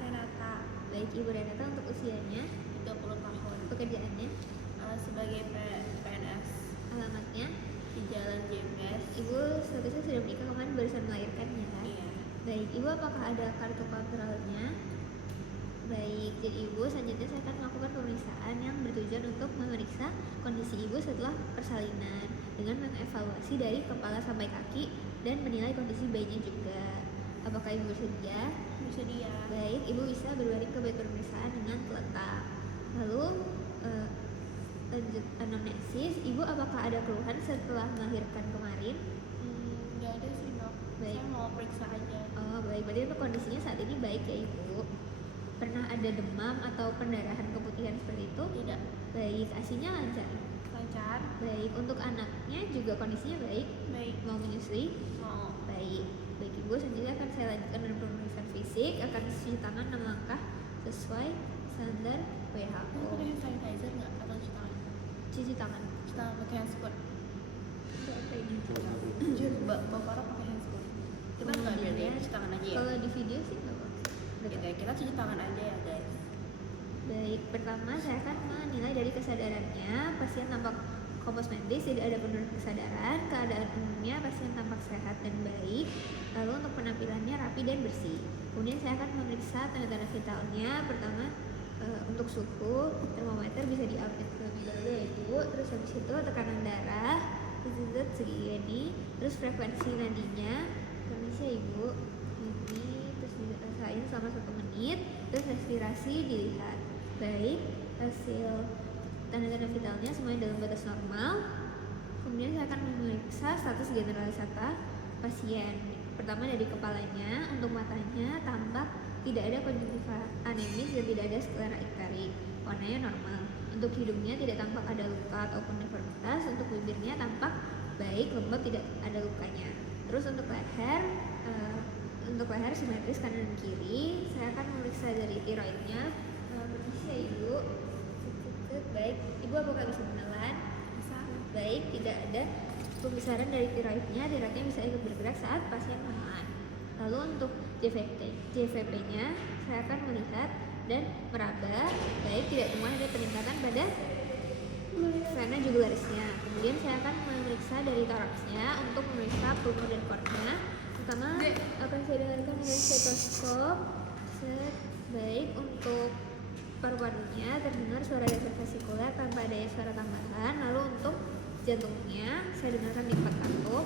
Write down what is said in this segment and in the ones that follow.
Renata. Baik, Ibu Renata untuk usianya 30 tahun. Pekerjaannya Sebagai PNS. Alamatnya Di Jalan JBS. Ibu statusnya sudah menikah, kemarin barusan melahirkannya kan? Iya. Baik, Ibu apakah ada kartu kontrolnya? Baik, jadi Ibu selanjutnya saya akan melakukan pemeriksaan yang bertujuan untuk memeriksa kondisi Ibu setelah persalinan dengan mengevaluasi dari kepala sampai kaki dan menilai kondisi bayinya juga. Apakah Ibu bersedia? Bersedia. Baik, Ibu bisa berbaring ke bed pemeriksaan dengan terletak. Lalu lanjut anamnesis, Ibu apakah ada keluhan setelah melahirkan kemarin? Nggak ada sih dok. Baik. Saya mau periksa aja. Oh baik, berarti untuk kondisinya saat ini baik ya Ibu. Pernah ada demam atau pendarahan keputihan seperti itu? Tidak. Baik, ASI-nya lancar? Lancar. Baik, untuk anaknya juga kondisinya baik? Baik. Mau menyusui? Mau. Baik, baik Ibu, selanjutnya akan saya lanjutkan dengan pemeriksaan fisik. Akan cuci tangan 6 langkah sesuai standar WHO. Pakai hand sanitizer nggak atau cuci tangan? Cuci tangan. Cuci tangan pakai hand squat. Untuk apa ini? Jujur, Bapak pakai hand squat. Kita nggak berarti ya, cuci tangan aja ya. Kalau di video sih nggak apa-apa. Gitu ya, kita cuci tangan aja ya guys. Baik, pertama saya akan menilai dari kesadarannya. Pasien tampak kompos medis, tidak ada penurunan kesadaran. Keadaan umumnya pasien tampak sehat dan baik. Lalu untuk penampilannya rapi dan bersih. Kemudian saya akan memeriksa tanda-tanda vitalnya. Pertama untuk suhu, termometer bisa di-update terlebih dahulu ya Ibu. Terus habis itu tekanan darah, segini. Terus frekuensi nadinya, permisi ya Ibu. Ini terus dirasain selama 1 menit. Terus respirasi dilihat. Baik, hasil tanda-tanda vitalnya semuanya dalam batas normal. Kemudian saya akan memeriksa status generalisata pasien. Pertama dari kepalanya, untuk matanya tampak tidak ada konjungtiva anemis dan tidak ada sklera icteric, warnanya normal. Untuk hidungnya tidak tampak ada luka ataupun deformitas. Untuk bibirnya tampak baik, lembab, tidak ada lukanya. Terus untuk leher simetris kanan dan kiri. Saya akan memeriksa dari tiroidnya. Permisi ya Ibu. Baik, Ibu apakah bisa menelan? Bisa. Baik, tidak ada pembesaran dari tiroidnya bisa ikut bergerak saat pasien menelan. Lalu untuk JVP-nya saya akan melihat dan meraba, baik, tidak temuan ada peningkatan pada vena jugularisnya. Kemudian saya akan memeriksa dari toraksnya untuk memeriksa pulmo dan kornea. Pertama akan saya dengarkan dengan stetoskop. Baik, untuk paru-parunya terdengar suara dasar vesikuler tanpa ada suara tambahan. Lalu untuk jantungnya saya dengarkan di 4 katup,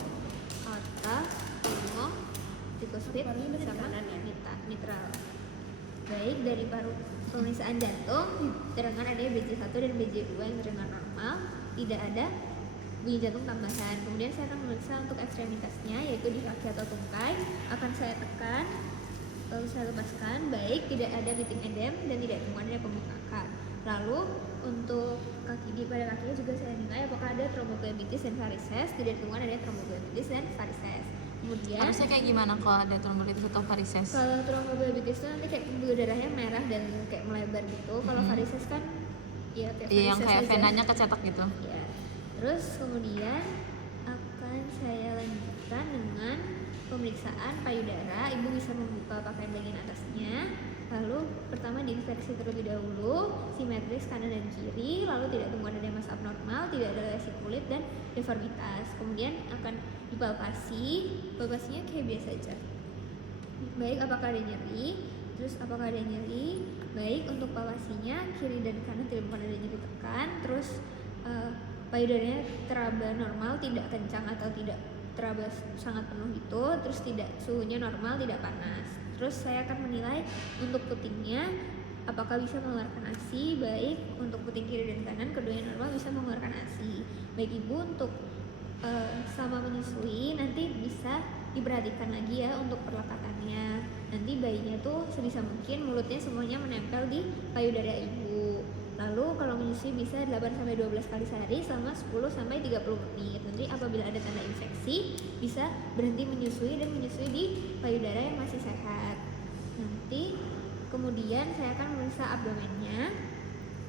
aorta, pulmo, trikospit, sama mitral. Baik, dari pemeriksaan jantung terdengar ada BJ1 dan BJ2 yang terdengar normal, tidak ada bunyi jantung tambahan. Kemudian saya akan memeriksa untuk ekstremitasnya, yaitu di kaki atau tungkai. Akan saya tekan, lalu saya lepaskan. Baik, tidak ada beating edem dan tidak temuan ada pembengkakan. Lalu untuk pada kakinya juga saya nilai apakah ada tromboflebitis dan varises. Tidak temuan ada tromboflebitis dan varises. Kemudian harusnya kayak gimana kalau ada trombolitis atau varises? Kalau tromboflebitis itu nanti kayak pembuluh darahnya merah dan kayak melebar gitu. Kalau varises kan ya kayak varises yang kayak aja. venanya kecetak gitu. Ya. Terus kemudian akan saya lanjutkan dengan pemeriksaan payudara. Ibu bisa membuka pakaian bagian atasnya. Lalu pertama diinspeksi terlebih dahulu, simetris kanan dan kiri. Lalu tidak temuan ada mas abnormal, tidak ada lesi kulit dan deformitas. Kemudian akan dipalpasi. Palpasinya kayak biasa aja. Baik, apakah ada nyeri? Terus apakah ada nyeri? Baik, untuk palpasinya kiri dan kanan tidak pernah ada nyeri tekan. Terus payudaranya teraba normal, tidak kencang atau tidak teraba sangat penuh gitu. Terus tidak, suhunya normal, tidak panas. Terus saya akan menilai untuk putingnya apakah bisa mengeluarkan ASI. Baik, untuk puting kiri dan kanan keduanya normal, bisa mengeluarkan ASI. Baik Ibu, untuk sama menyusui nanti bisa diperhatikan lagi ya untuk perlekatannya. Nanti bayinya tuh sebisa mungkin mulutnya semuanya menempel di payudara Ibu. Lalu kalau menyusui bisa 8-12 kali sehari selama 10-30 menit. Nanti apabila ada tanda infeksi bisa berhenti menyusui dan menyusui di payudara yang masih sehat. Nanti kemudian saya akan memeriksa abdomennya.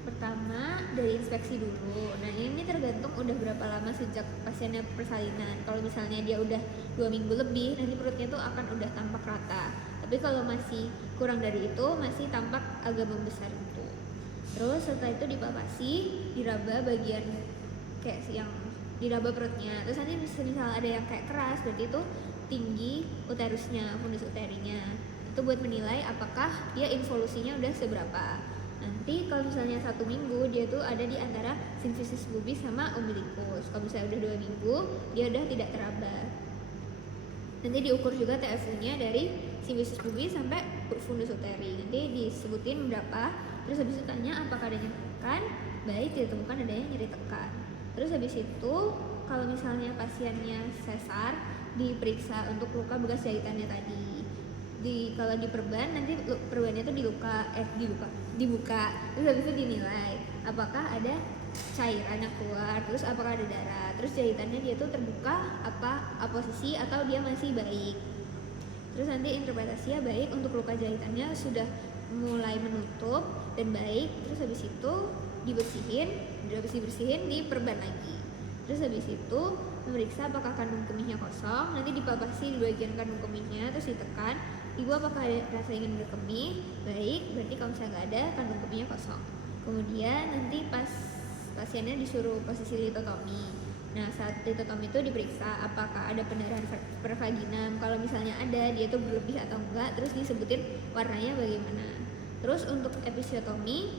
Pertama dari inspeksi dulu. Nah ini tergantung udah berapa lama sejak pasiennya persalinan. Kalau misalnya dia udah 2 minggu lebih, nanti perutnya tuh akan udah tampak rata. Tapi kalau masih kurang dari itu, masih tampak agak membesar itu. Terus setelah itu dipapasi, diraba bagian kayak yang diraba perutnya. Terus nanti misal ada yang kayak keras, berarti itu tinggi uterusnya, fundus uterinya. Itu buat menilai apakah dia involusinya udah seberapa. Nanti kalau misalnya 1 minggu, dia tuh ada di antara simfisis pubis sama umbilicus. Kalau misalnya udah 2 minggu, dia udah tidak teraba. Nanti diukur juga TFU-nya dari simfisis pubis sampai fundus uteri. Nanti disebutin berapa. Terus habis itu tanya apakah ada nyeri tekan. Baik, ditemukan adanya nyeri tekan. Terus habis itu kalau misalnya pasiennya sesar, diperiksa untuk luka bekas jahitannya tadi. Kalau diperban, nanti perbannya itu dibuka. Terus habis itu dinilai apakah ada cairan yang keluar, terus apakah ada darah, terus jahitannya dia tuh terbuka apa aposisi atau dia masih baik. Terus nanti interpretasinya baik untuk luka jahitannya sudah mulai menutup dan baik. Terus habis itu dibersihin, diperban lagi. Terus habis itu memeriksa apakah kandung kemihnya kosong, nanti dipapasi di bagian kandung kemihnya, terus ditekan. Ibu apakah ada rasa ingin berkemih? Baik, berarti kalau misalnya nggak ada, kandung kemihnya kosong. Kemudian nanti pas pasiennya disuruh posisi litotomi. Nah, saat litotomi itu diperiksa apakah ada pendarahan pervaginam. Kalau misalnya ada, dia tuh berlebih atau enggak, terus disebutin warnanya bagaimana. Terus untuk episiotomi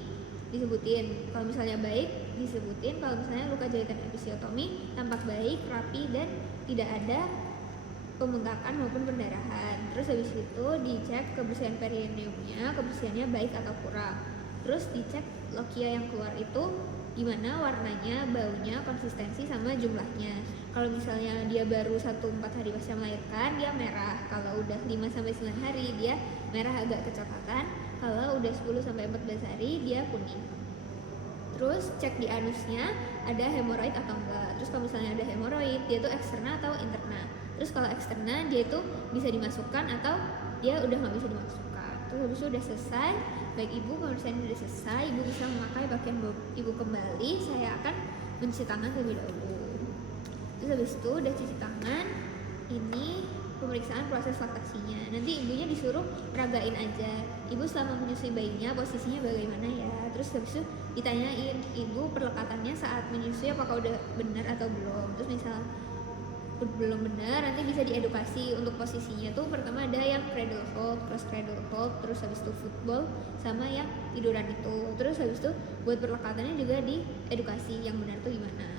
disebutin, kalau misalnya baik disebutin, kalau misalnya luka jahitan episiotomi tampak baik, rapi, dan tidak ada pembengkakan maupun pendarahan. Terus habis itu dicek kebersihan perineumnya, kebersihannya baik atau kurang. Terus dicek lokia yang keluar itu gimana warnanya, baunya, konsistensi, sama jumlahnya. Kalau misalnya dia baru 1-4 hari pasca melahirkan, dia merah. Kalau udah 5-9 hari, dia merah agak kecoklatan. Kalau udah 10-14 hari, dia kuning. Terus cek di anusnya ada hemoroid atau enggak. Terus kalau misalnya ada hemoroid, dia tuh eksterna atau interna. Terus kalau eksterna, dia itu bisa dimasukkan atau dia udah nggak bisa dimasukkan. Terus habis itu udah selesai, baik ibu kalau misalnya udah selesai, ibu bisa memakai pakaian ibu kembali. Saya akan mencuci tangan terlebih dahulu. Terus habis itu udah cuci tangan, ini pemeriksaan proses laktasinya. Nanti ibunya disuruh ragain aja, ibu selama menyusui bayinya posisinya bagaimana ya. Terus habis itu ditanyain ibu perlekatannya saat menyusui apakah udah benar atau belum. Terus misal belum benar, nanti bisa diedukasi untuk posisinya tuh. Pertama ada yang cradle hold, cross cradle hold, terus habis itu football, sama yang tiduran itu. Terus habis itu buat perlekatannya juga diedukasi yang benar tuh gimana.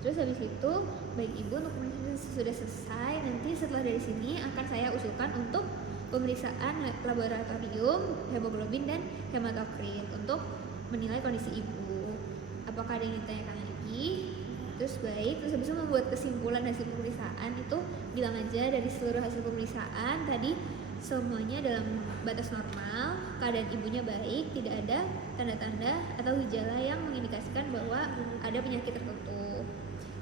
Terus habis itu baik ibu untuk pemeriksaan sudah selesai. Nanti setelah dari sini akan saya usulkan untuk pemeriksaan laboratorium hemoglobin dan hematokrit untuk menilai kondisi ibu. Apakah ada yang ditanyakan lagi? Terus baik, terus habis itu membuat kesimpulan hasil pemeriksaan itu bilang aja dari seluruh hasil pemeriksaan tadi semuanya dalam batas normal, keadaan ibunya baik, tidak ada tanda-tanda atau gejala yang mengindikasikan bahwa ada penyakit tertentu.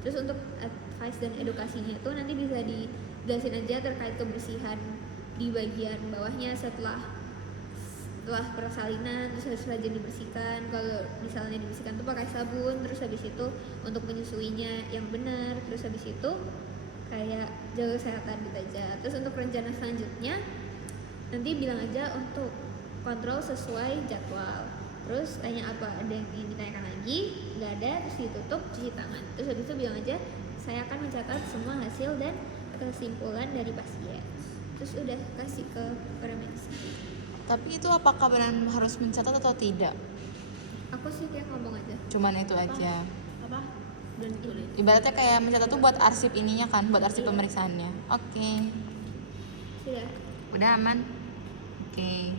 Terus untuk advice dan edukasinya itu nanti bisa dijelasin aja terkait kebersihan di bagian bawahnya setelah persalinan, terus harus rajin dibersihkan. Kalau misalnya dibersihkan tuh pakai sabun. Terus habis itu untuk menyusuinya yang benar. Terus habis itu kayak jaga kesehatan gitu aja. Terus untuk rencana selanjutnya nanti bilang aja untuk kontrol sesuai jadwal. Terus tanya apa ada yang ingin ditanyakan lagi, nggak ada, terus ditutup, cuci tangan. Terus habis itu bilang aja saya akan mencatat semua hasil dan kesimpulan dari pasien. Terus udah kasih ke paramedis. Tapi itu apakah benar harus mencatat atau tidak? Aku sih kayak ngomong aja. Cuman itu aja. Apa? Dan tulis. Ibaratnya kayak mencatat tuh buat arsip ininya kan, buat arsip pemeriksaannya. Oke. Sudah. Udah aman? Oke.